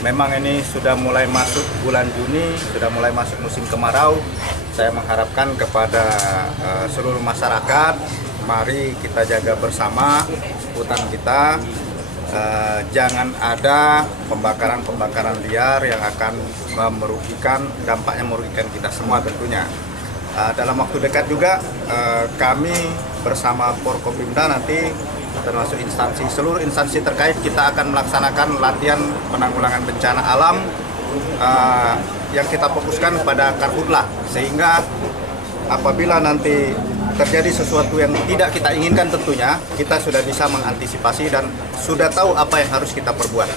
Memang ini sudah mulai masuk bulan Juni, sudah mulai masuk musim kemarau. Saya mengharapkan kepada seluruh masyarakat, mari kita jaga bersama hutan kita. Jangan ada pembakaran-pembakaran liar yang akan dampaknya merugikan kita semua tentunya. Dalam waktu dekat juga kami bersama Forkopimda nanti termasuk seluruh instansi terkait kita akan melaksanakan latihan penanggulangan bencana alam yang kita fokuskan pada karhutlah, sehingga apabila nanti terjadi sesuatu yang tidak kita inginkan tentunya kita sudah bisa mengantisipasi dan sudah tahu apa yang harus kita perbuat.